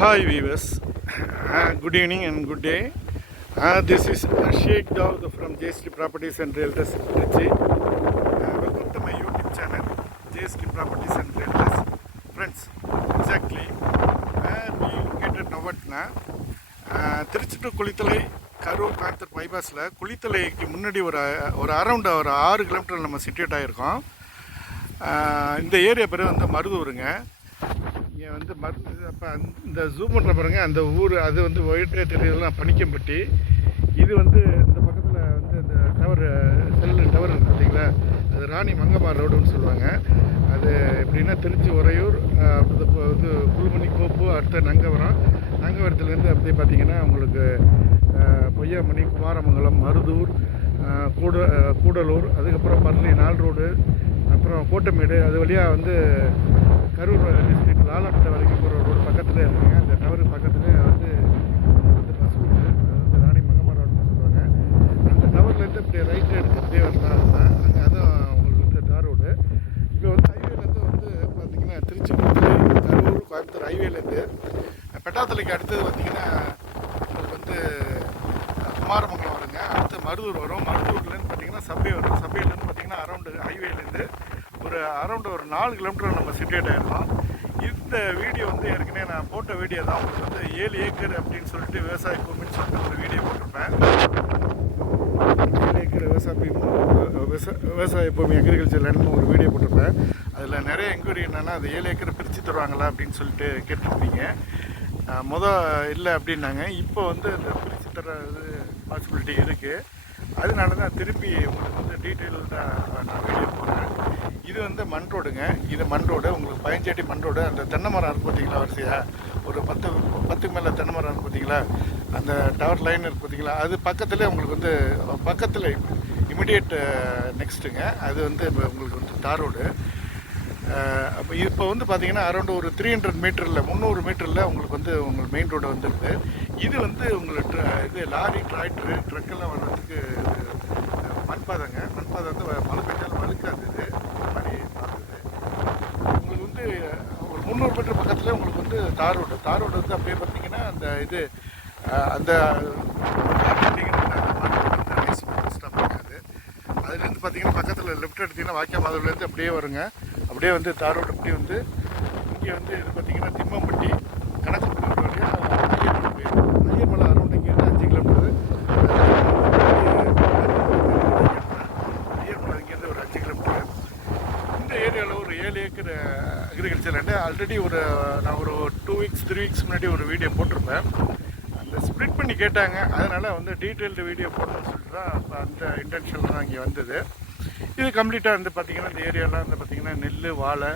Hi viewers, good evening and good day. This is Sheikh Dawood from JST Properties and Realtors Trichy. Welcome to my YouTube channel, JST Properties and Realtors. Friends, exactly, we located now at Tiruchi to Kulithalai Karur காத்தர் பைபாஸில் குளித்தலைக்கு முன்னாடி ஒரு around ஒரு 6 kilometre நம்ம சிட்டியேட் ஆகிருக்கோம். இந்த area பேர் வந்து மருதூருங்க. இங்கே வந்து அப்போ இந்த ஜூம் பண்ணுற பாருங்க, அந்த ஊர் அது வந்து ஒயிட்டே தெரியலாம் பனிக்கம்பட்டி. இது வந்து இந்த பக்கத்தில் வந்து அந்த டவர் செல்லு டவர் இருக்குது பார்த்தீங்களா, அது ராணி மங்கம்மா ரோடுன்னு சொல்லுவாங்க. அது எப்படின்னா திருச்சி உறையூர் வந்து புல்மணி கோப்பு அடுத்த நங்கவரத்துலேருந்து அப்படியே பார்த்தீங்கன்னா உங்களுக்கு பொய்யாமணி குமாரமங்கலம் மருதூர் கூடலூர் அதுக்கப்புறம் பர்லி 4 ரோடு அப்புறம் கோட்டமேடு அது வழியாக வந்து கரூர் டிஸ்ட்ரிக்ட் லாலாப்பட்டை வரைக்கும் போகிற ரோடு பக்கத்தில் இருக்குங்க. அந்த டவரு பக்கத்துலேயே வந்து பஸ் ரூட்டு, அது வந்து ராணி மங்கம்மா ரோடுன்னு சொல்லுவாங்க. அந்த டவர்லேருந்து இப்படி ரைட்டு எடுத்து அப்படியே வரலாம். அங்கே அதுவும் உங்களுக்கு வந்து தார் ரோடு. இப்போ வந்து ஹைவேலேருந்து வந்து பார்த்திங்கன்னா திருச்சி கரூர் கோயம்புத்தூர் ஹைவேலேருந்து பெட்டாத்தலைக்கு அடுத்தது பார்த்திங்கன்னா உங்களுக்கு வந்து குமாரமங்கலம் வருங்க. அடுத்து மருதூர் வரும். மருதூர்லேருந்து பார்த்திங்கன்னா சப்வே வரும். சப்வேலேருந்து பார்த்திங்கன்னா அரௌண்டு ஹைவேலேருந்து ஒரு 4 கிலோமீட்டர் நம்ம சிட்டியேட் ஆகிருக்கோம். இந்த வீடியோ வந்து ஏற்கனவே நான் போட்ட வீடியோ தான். உங்களுக்கு வந்து 7 ஏக்கர் அப்படின்னு சொல்லிட்டு விவசாய பூமின்னு சொல்லிட்டு ஒரு வீடியோ போட்டிருப்பேன். 7 ஏக்கர் விவசாய பூமி அக்ரிகல்ச்சர் லேண்ட்னு ஒரு வீடியோ போட்டிருப்பேன். அதில் நிறைய என்கொயரி என்னென்னா அது 7 ஏக்கர் பிரித்து தருவாங்களா அப்படின்னு சொல்லிட்டு கேட்டுருந்தீங்க. இல்லை அப்படின்னாங்க. இப்போ வந்து இந்த பிரித்து தர்றது பாசிபிலிட்டி இருக்குது. அதனால தான் திருப்பி உங்களுக்கு வந்து டீட்டெயில்டாக நான் வீடியோ போடுறேன். இது வந்து மண் ரோடுங்க. இது மண் ரோடு, உங்களுக்கு 15 அடி மண் ரோடு. அந்த தென்னை மரம் இருக்குது பார்த்தீங்களா, வரிசையாக ஒரு 10க்கு மேலே தென்னை மரம் இருக்குது பார்த்தீங்களா, அந்த டவர் லைன் இருக்குது பார்த்தீங்களா, அது பக்கத்துலேயே உங்களுக்கு வந்து பக்கத்தில் இமிடியேட் நெக்ஸ்ட்டுங்க. அது வந்து இப்போ உங்களுக்கு வந்து தார் ரோடு. அப்போ இப்போ வந்து பார்த்தீங்கன்னா அரௌண்ட் ஒரு 300 மீட்டரில் 300 மீட்டரில் உங்களுக்கு வந்து உங்களுக்கு மெயின் ரோடு வந்துருக்கு. இது வந்து உங்களுக்கு இது லாரி டிராக்டரு ட்ரக்கெல்லாம் வர்றதுக்கு மண்பாதைங்க. மண்பாதை வந்து மழை பெஞ்சாலும் வழுக்காது. இது மாதிரி பார்த்தது உங்களுக்கு வந்து ஒரு 300 மீட்டர் பக்கத்தில் உங்களுக்கு வந்து தார் ரோடு வந்து அப்படியே பார்த்தீங்கன்னா அந்த இது அந்த ஸ்டாப் இருக்காது. அதுலேருந்து பார்த்தீங்கன்னா பக்கத்தில் லெஃப்ட் எடுத்திங்கன்னா வாக்கியா மாதூர்லேருந்து அப்படியே வருங்க. அப்படியே வந்து தார் ரோடு அப்படி வந்து இங்கே வந்து இது பார்த்தீங்கன்னா திம்மம்பட்டி கணக்கு வழியாக ஐயர்மலை அரௌண்ட் இங்கேருந்து 5 கிலோமீட்டர். ஐயர்மலை இங்கேருந்து ஒரு 5 கிலோமீட்டர். இந்த ஏரியாவில் ஒரு 7 ஏக்கர் அக்ரிகல்ச்சர் லேண்டு. ஆல்ரெடி நான் ஒரு 2 வீக்ஸ் 3 வீக்ஸ் முன்னாடி ஒரு வீடியோ போட்டிருப்பேன். அந்த ஸ்ப்ளிட் பண்ணி கேட்டாங்க. அதனால் வந்து டீட்டெயில்டு வீடியோ போடணும்னு சொல்லிட்டு தான் அப்போ அந்த இன்டென்ஷனில் தான் இங்கே வந்தது. இது கம்ப்ளீட்டாக வந்து பார்த்திங்கன்னா இந்த ஏரியாலாம் வந்து பார்த்திங்கன்னா நெல், வாழை,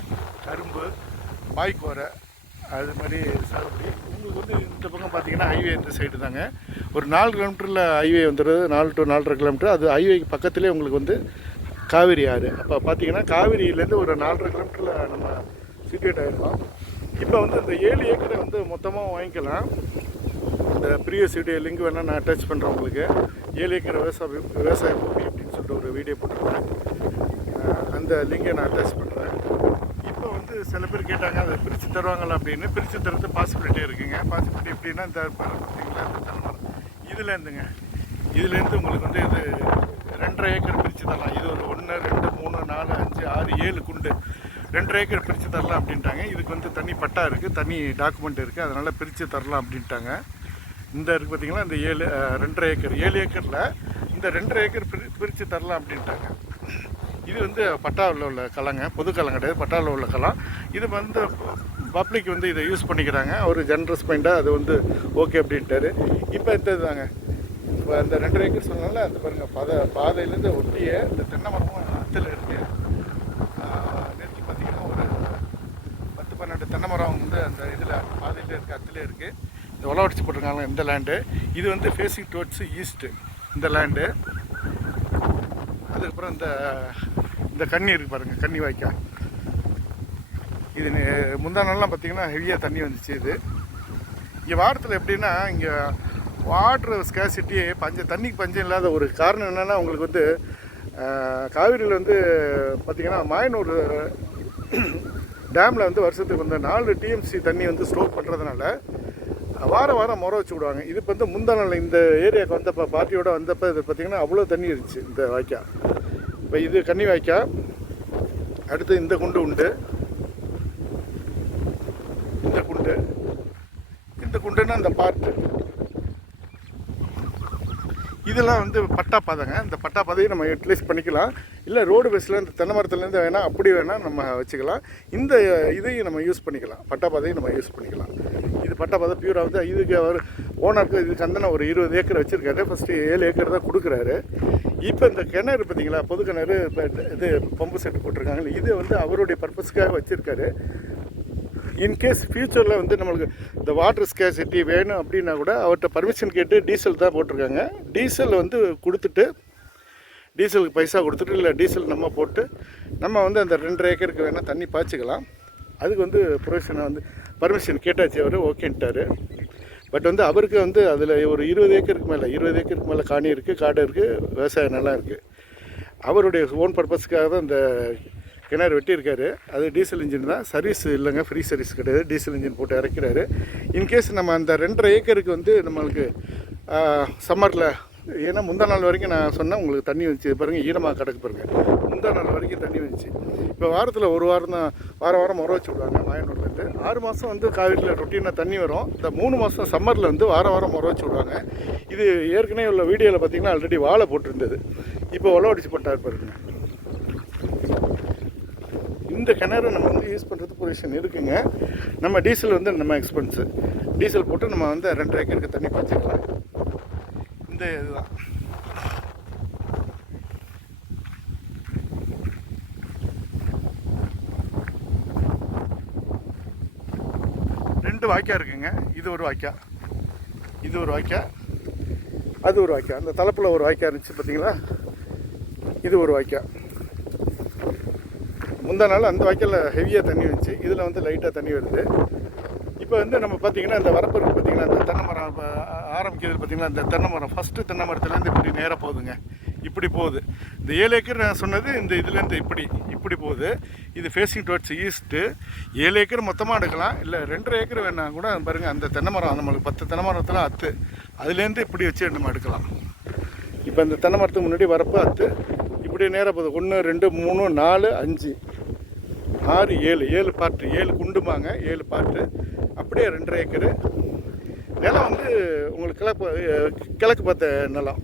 கரும்பு, பாய்க்கோரை அது மாதிரி சாகுபடி. உங்களுக்கு வந்து இந்த பக்கம் பார்த்திங்கன்னா ஹைவே இந்த சைடு தாங்க. ஒரு 4 கிலோமீட்டரில் ஹைவே வந்துடுது, 4 to 4.5 கிலோமீட்டர். அது ஹைவேக்கு பக்கத்துலேயே உங்களுக்கு வந்து காவேரி ஆறு. அப்போ பார்த்திங்கன்னா காவேரியிலேருந்து ஒரு 4.5 கிலோமீட்டரில் நம்ம சிட்டியேட் ஆகிருக்கோம். இப்போ வந்து இந்த 7 ஏக்கரை வந்து மொத்தமாக வாங்கிக்கலாம். இந்த ப்ரீவியஸ் வீடியோ லிங்க் வேணால் நான் அட்டாச் பண்ணுறேன் உங்களுக்கு. 7 ஏக்கர் விவசாய பூமி அப்படின்னு சொல்லிட்டு ஒரு வீடியோ போட்டிருக்கேன். அந்த லிங்கை நான் அட்டாச் பண்ணுறேன். இப்போ வந்து சில பேர் கேட்டாங்க அதை பிரித்து தருவாங்களா அப்படின்னு. பிரித்து தரது பாசிபிலிட்டி இருக்குங்க. பாசிபிலிட்டி எப்படின்னா இந்த பார்த்தீங்களா இந்த தென்னை இதுலேருந்து உங்களுக்கு வந்து இது 2.5 ஏக்கர் பிரித்து தரலாம். இது ஒரு 1 2 3 4 5 6 7 குண்டு 2.5 ஏக்கர் பிரித்து தரலாம் அப்படின்ட்டாங்க. இதுக்கு வந்து தனி பட்டா இருக்குது, தனி டாக்குமெண்ட் இருக்குது, அதனால் பிரித்து தரலாம் அப்படின்ட்டாங்க. இந்த இருக்குது பார்த்தீங்களா இந்த 2.5 ஏக்கர் 7 ஏக்கரில் இந்த 2.5 ஏக்கர் பிரித்து தரலாம் அப்படின்ட்டாங்க. இது வந்து பட்டாவில் உள்ள களங்க, பொது களம் கிடையாது, பட்டாவில் உள்ள களம். இது வந்து பப்ளிக் வந்து இதை யூஸ் பண்ணிக்கிறாங்க. ஒரு ஜென்ரஸ் மைண்டாக அது வந்து ஓகே அப்படின்ட்டாரு. இப்போ இந்த தாங்க இப்போ அந்த 2.5 ஏக்கர் சொன்னால அந்த பாருங்கள் பாதையிலேருந்து ஒட்டிய இந்த தென்னை மரமும் அத்தில் இருக்குது. நேற்று பார்த்திங்கன்னா ஒரு 10-12 தென்னை மரம் வந்து அந்த இதில் பாதையில் இருக்குது, அத்திலே இருக்குது. இந்த உழவடிச்சு போட்டிருக்காங்க இந்த லேண்டு. இது வந்து ஃபேஸிங் டுவர்ட்ஸ் ஈஸ்ட்டு இந்த லேண்டு. அதுக்கப்புறம் இந்த கன்னி இருக்குது பாருங்கள், கன்னி வாய்க்கா. இது முந்தா நாள்லாம் பார்த்திங்கன்னா ஹெவியாக தண்ணி வந்துச்சு. இது இங்கே வாரத்தில் எப்படின்னா இங்கே வாட்டர் ஸ்கேசிட்டி தண்ணிக்கு பஞ்சம் இல்லாத ஒரு காரணம் என்னென்னா உங்களுக்கு வந்து காவிரியில் வந்து பார்த்திங்கன்னா மாயனூர் டேமில் வந்து வருஷத்துக்கு வந்து 4 டிஎம்சி தண்ணி வந்து ஸ்டோர் பண்ணுறதுனால வாரம் வாரம் முறை வச்சு விடுவாங்க. இது இப்போ வந்து முந்தா நாள் இந்த ஏரியாவுக்கு வந்தப்போ பார்ட்டியோட வந்தப்போ இது பார்த்திங்கன்னா அவ்வளோ தண்ணி இருந்துச்சு இந்த வாய்க்கால். இப்போ இது கன்னி வாய்க்கால். அடுத்து இந்த குண்டு உண்டு, இந்த குண்டுன்னா இந்த பார்ட்டு. இதெல்லாம் வந்து பட்டா பாதைங்க. இந்த பட்டா பாதையை நம்ம யூட்டிலைஸ் பண்ணிக்கலாம். இல்லை ரோடு பேஸில் இந்த தென்னை மரத்துலேருந்து வேணால் அப்படி வேணால் நம்ம வச்சுக்கலாம். இந்த இதையும் நம்ம யூஸ் பண்ணிக்கலாம், பட்டா பாதையும் நம்ம யூஸ் பண்ணிக்கலாம். இது பட்டா பாதை பியூராக வந்து இதுக்கு அவர் ஓனருக்கு இதுக்கு அந்த ஒரு 20 ஏக்கர் வச்சுருக்காரு. ஃபஸ்ட்டு 7 ஏக்கர் தான் கொடுக்குறாரு. இப்போ இந்த கிணறு பார்த்தீங்களா, பொது கிணறு, இப்போ இது பம்பு செட்டு போட்டிருக்காங்க. இது வந்து அவருடைய பர்பஸ்க்காக வச்சுருக்காரு. இன்கேஸ் ஃப்யூச்சரில் வந்து நம்மளுக்கு இந்த வாட்டர் ஸ்கேசிட்டி வேணும் அப்படின்னா கூட அவர்கிட்ட பர்மிஷன் கேட்டு டீசல் தான் போட்டிருக்காங்க. டீசல் வந்து கொடுத்துட்டு, டீசலுக்கு பைசா கொடுத்துட்டு, இல்லை டீசல் நம்ம போட்டு நம்ம வந்து அந்த 2.5 ஏக்கருக்கு வேணால் தண்ணி பாய்ச்சிக்கலாம். அதுக்கு வந்து ப்ரொவிஷனை வந்து பர்மிஷன் கேட்டாச்சு, அவர் ஓகேன்ட்டார். பட் வந்து அவருக்கு வந்து அதில் ஒரு 20 ஏக்கருக்கு மேலே காணி இருக்குது, காடு இருக்குது, விவசாய நிலம் இருக்குது. அவருடைய ஓன் பர்பஸ்க்காக தான் இந்த கிணறு வெட்டியிருக்காரு. அது டீசல் இன்ஜின் தான், சர்வீஸ் இல்லைங்க, ஃப்ரீ சர்வீஸ் கிடையாது. டீசல் இன்ஜின் போட்டு இறக்கிறாரு. இன்கேஸ் நம்ம அந்த 2.5 ஏக்கருக்கு வந்து நம்மளுக்கு சம்மரில், ஏன்னா முந்தா நாள் வரைக்கும் நான் சொன்னேன் உங்களுக்கு தண்ணி வந்துச்சு பாருங்கள், ஈரமாக கிடக்கு பாருங்கள். முந்தா நாள் வரைக்கும் தண்ணி வந்துச்சு. இப்போ வாரத்தில் ஒரு வாரம் தான், வாரம் முறை வச்சு விடுவாங்க மாயனூர்லேருந்து. 6 மாதம் வந்து காவிரியில் ரொட்டீனாக தண்ணி வரும். இந்த 3 மாதம் சம்மரில் வந்து வாரம் முறை வச்சு விடுவாங்க. இது ஏற்கனவே உள்ள வீடியோவில் பார்த்திங்கன்னா ஆல்ரெடி வாழை போட்டிருந்தது. இப்போ உழவடிச்சு போட்டார் பாருங்க. இந்த கிணறு நம்ம வந்து யூஸ் பண்ணுறது பொசிஷன் இருக்குங்க. நம்ம டீசல் வந்து நம்ம எக்ஸ்பென்ஸு, டீசல் போட்டு நம்ம வந்து 2.5 ஏக்கருக்கு தண்ணி பாய்ச்சிக்கலாம். இந்த இதுதான் ரெண்டு வாய்க்கால் இருக்குங்க. இது ஒரு வாய்க்கால், இது ஒரு வாய்க்கால், அது ஒரு வாய்க்கால். அந்த தலைப்பில் ஒரு வாய்க்கால் இருந்துச்சு பார்த்தீங்களா, இது ஒரு வாய்க்கால். முந்தா நாள் அந்த வாய்க்காலில் ஹெவியாக தண்ணி வந்துச்சு, இதில் வந்து லைட்டாக தண்ணி வருது. இப்போ வந்து நம்ம பார்த்திங்கன்னா இந்த வரப்பு இருக்குது பார்த்திங்கன்னா, இந்த தென்னை மரம் ஆரம்பிக்கிறது பார்த்திங்கன்னா, இந்த தென்னை மரம் ஃபஸ்ட்டு தென்னை மரத்துலேருந்து இப்படி நேராக போகுதுங்க, இப்படி போகுது. இந்த 7 ஏக்கர் நான் சொன்னது இந்த இதுலேருந்து இப்படி போகுது. இது ஃபேஸிங் டுவர்ட்ஸ் ஈஸ்ட்டு. 7 ஏக்கர் மொத்தமாக எடுக்கலாம், இல்லை 2.5 ஏக்கர் வேணால் கூட பாருங்கள். அந்த தென்னை மரம் நம்மளுக்கு 10 தென்னை மரத்தில் அத்து, அதுலேருந்து இப்படி வச்சு நம்ம எடுக்கலாம். இப்போ இந்த தென்னை மரத்துக்கு முன்னாடி வரப்பு அத்து இப்படி நேராக போகுது. 1 2 3 4 5 6 7 பார்ட்டு, 7 குண்டுமாங்க, 7 பார்ட்டு. அப்படியே 2.5 ஏக்கரு நிலம் வந்து உங்களுக்கு கிழக்கு பார்த்த நிலம்,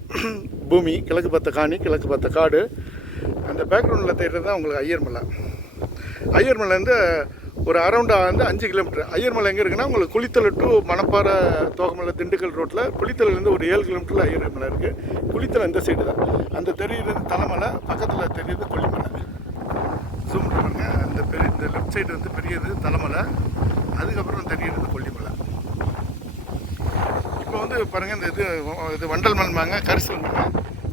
பூமி கிழக்கு பார்த்த காணி, கிழக்கு பார்த்த காடு. அந்த பேக்ரவுண்டில் தேடுறது தான் உங்களுக்கு ஐயர்மலை. ஐயர்மலைலேருந்து ஒரு அரௌண்டாக வந்து 5 கிலோமீட்டர். ஐயர்மலை எங்கே இருக்குன்னா உங்களுக்கு குளித்தலை டு மணப்பாறை, தோகமலை, திண்டுக்கல் ரோட்டில் குளித்தலேருந்து ஒரு 7 கிலோமீட்டரில் ஐயர்மலை இருக்குது. குளித்தலை இந்த சைடு தான். அந்த தெரியுறது தலைமலை, பக்கத்தில் தெரியுது கொல்லிமலை. ஜூம் பண்ணுங்க. இந்த லெஃப்ட் சைடு வந்து பெரியது தலைமலை, அதுக்கப்புறம் தெரியுது கொல்லிமலை. இப்போ வந்து பாருங்கள், இந்த இது வண்டல் மண்மாங்க, கரிசல் மண்.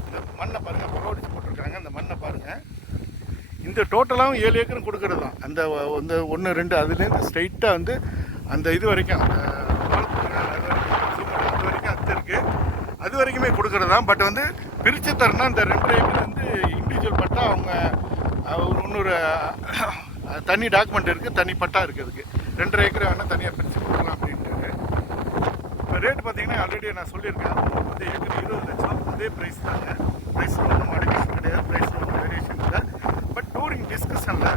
இந்த மண்ணை பாருங்கள், புறவடிச்சு போட்டிருக்காங்க. அந்த மண்ணை பாருங்கள். இந்த டோட்டலாகவும் 7 ஏக்கரும் கொடுக்குறது தான். அந்த 1 2 அதுலேருந்து ஸ்ட்ரைட்டாக வந்து அந்த இது வரைக்கும், அது வரைக்கும் அத்து இருக்குது, அது வரைக்குமே கொடுக்குறது தான். பட் வந்து பிரித்து தரனா இந்த 2.5 ஏக்கர் வந்து இண்டிவிஜுவல் பட்டா அவங்க ஒரு இன்னொரு தனி டாக்குமெண்ட் இருக்குது, தனி பட்டா இருக்குது. அதுக்கு 2.5 ஏக்கர் வேணால் தனியாக பிரித்து கொடுக்கலாம் அப்படின்ட்டு. இப்போ ரேட் பார்த்தீங்கன்னா ஆல்ரெடி நான் சொல்லியிருக்கேன், வந்து ஏக்கர் 20 லட்சம். அதே ப்ரைஸ் தாங்க. ப்ரைஸ் ஒன்றும் மாடிஃபிகேஷன் கிடையாது, ப்ரைஸ் ஒன்றும் வேரியேஷன் இல்லை. பட் டூரிங் டிஸ்கஷனில்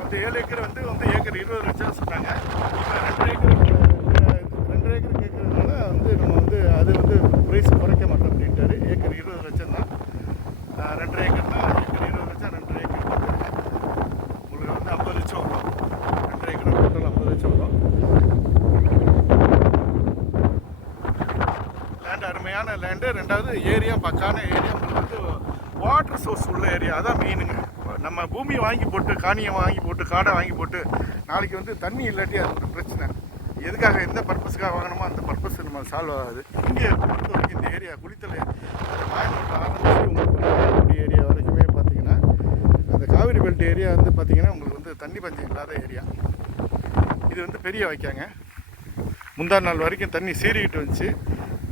வந்து 7 ஏக்கர் வந்து ஏக்கர் 20 லட்சம் சொன்னாங்க. இப்போ 2 ஏக்கர் கேட்குறதுனால வந்து நம்ம வந்து அது வந்து ப்ரைஸ் குறைக்க மாட்டோம் அப்படின்ட்டாரு. ஏக்கர் 20 லட்சம் தான். 2.5 ஏக்கர்னா ஏக்கர் 20 லட்சம், 2.5 ஏக்கர் உங்களுக்கு வந்து 50 லட்சம் வரும். 2.5 ஏக்கர் டோட்டல் 50 லட்சம் வரும். லேண்டு அருமையான லேண்டு. ரெண்டாவது ஏரியா பக்கான ஏரியா. உங்களுக்கு வந்து வாட்டர் சோர்ஸ் உள்ள ஏரியா, அதான் மெயினுங்க. நம்ம பூமியை வாங்கி போட்டு, காணியை வாங்கி போட்டு, காடை வாங்கி போட்டு நாளைக்கு வந்து தண்ணி இல்லாட்டி அது ஒரு பிரச்சனை. எதுக்காக எந்த பர்பஸுக்காக வாங்கணுமோ அந்த பர்பஸ் நம்ம சால்வ் ஆகாது. இங்கே பொறுத்த வரைக்கும் இந்த ஏரியா குளித்தலை மாயனூர் ஆரம்பிச்சு உங்களுக்கு ஏரியா வரைக்குமே பார்த்தீங்கன்னா, அந்த காவிரி பெல்ட் ஏரியா வந்து பார்த்தீங்கன்னா உங்களுக்கு வந்து தண்ணி பஞ்சம் இல்லாத ஏரியா. இது வந்து பெரிய வாய்க்காங்க. முந்தா நாள் வரைக்கும் தண்ணி சீறிக்கிட்டு வந்துச்சு.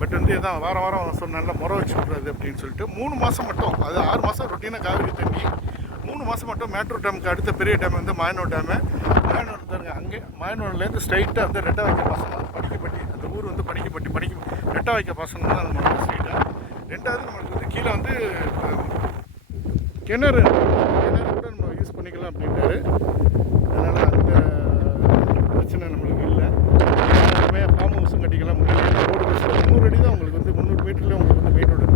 பட் வந்து இதான் வாரம் சொன்னால முறை வச்சு விட்றது அப்படின்னு சொல்லிட்டு 3 மாதம் மட்டும், அது 6 மாதம் ரொட்டீனாக காவிரி தண்ணி, 3 மாதம் மட்டும் மேட்டூர் டேமுக்கு அடுத்த பெரிய டேம் வந்து மாயனூர் டேமு. மாயனூர் தாங்க, அங்கே மாயனூர்லேருந்து ஸ்ட்ரைட்டாக வந்து ரெட்டை வாய்க்கால் பாசனம் படிக்கப்பட்டி அந்த ஊர் வந்து பணிக்கு ரெட்டை வாய்க்க பாசனம் தான் நம்மளோட ஸ்ட்ரீட்டாக. ரெண்டாவது நம்மளுக்கு வந்து கீழே வந்து கிணறு கூட நம்ம யூஸ் பண்ணிக்கலாம் அப்படின்ட்டாரு. அதனால் அந்த பிரச்சனை நம்மளுக்கு இல்லை. எல்லாமே ஃபார்ம் ஹவுஸும் கட்டிக்கலாம். ரோடு 300 அடி தான் உங்களுக்கு வந்து 300 மீட்டரில் உங்களுக்கு வந்து மெயின் ரோடு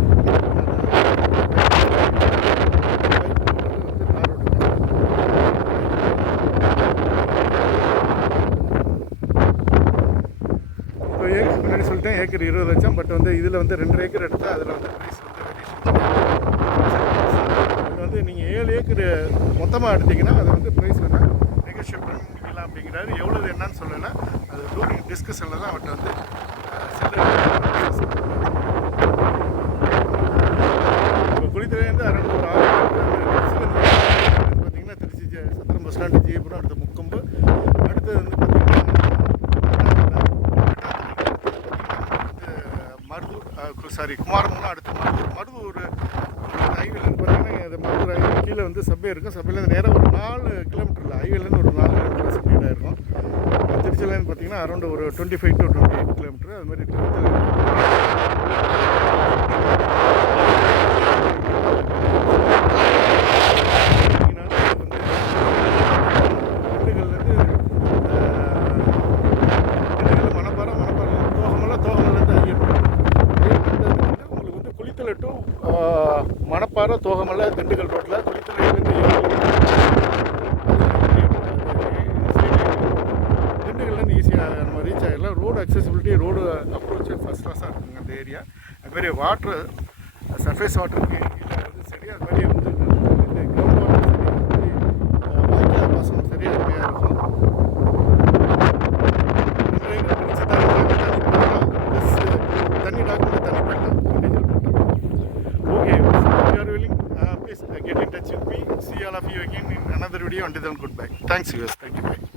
முன்னாடி சொல்லிட்டேன். ஏக்கர் 20 லட்சம். பட் வந்து இதில் வந்து 2 ஏக்கர் எடுத்தால் அதில் வந்து ப்ரைஸ் வந்து வந்து நீங்கள் 7 ஏக்கர் மொத்தமாக எடுத்திங்கன்னா அது வந்து ப்ரைஸ் வேணால் நெகோஷியேட் பண்ணிக்கலாம் அப்படிங்கிறாரு. எவ்வளவு என்னன்னு சொல்லலை. அது டூரிங் டிஸ்கஷனில் தான் அவர்கிட்ட வந்து இப்போ குளித்துலேருந்து அரௌண்ட் ஒரு 6 பார்த்தீங்கன்னா திருச்சி சத்திரம் பஸ் ஸ்டாண்டு, ஜெயபுரம், அடுத்து முக்கொம்பு, அடுத்தது வந்து குமாரமங்கலம், அடுத்து மருதூர் ஹைவேலேருந்து பார்த்தீங்கன்னா அது மருதூர் ஹைவே கீழே வந்து சபை இருக்கும். சபையிலேருந்து நேராக ஒரு 4 கிலோமீட்டரில் ஹைவேலேருந்து ஒரு 4 கிலோமீட்டர் ஸ்பீடாக இருக்கும். திருச்சியிலேருந்து பார்த்தீங்கன்னா அரௌண்ட் ஒரு 25 to 28 கிலோமீட்டர். அது மாதிரி மணப்பாறை, தோகமலை, திண்டுக்கல் ரோட்டில் திண்டுக்கல்லேருந்து ஈஸியாக நம்ம ரீச் ஆகிடலாம். Road accessibility, road approach first கிளாஸாக இருக்குங்க அந்த ஏரியா. அது மாதிரி வாட்ரு, சர்ஃபேஸ் வாட்டருக்கு வந்து சரி, அது மாதிரி வந்து கிரவுண்ட் வாட்டர் சரி, வாய்க்கால் பாசனம் சரி அருமையாக இருக்கும். தண்ணி டாக்குமெண்ட் தண்ணி பண்ணலாம். Okay, if you are willing, please get in touch with me. See all of you again in another video. Until then, goodbye. Thanks, viewers. Thank you. Bye.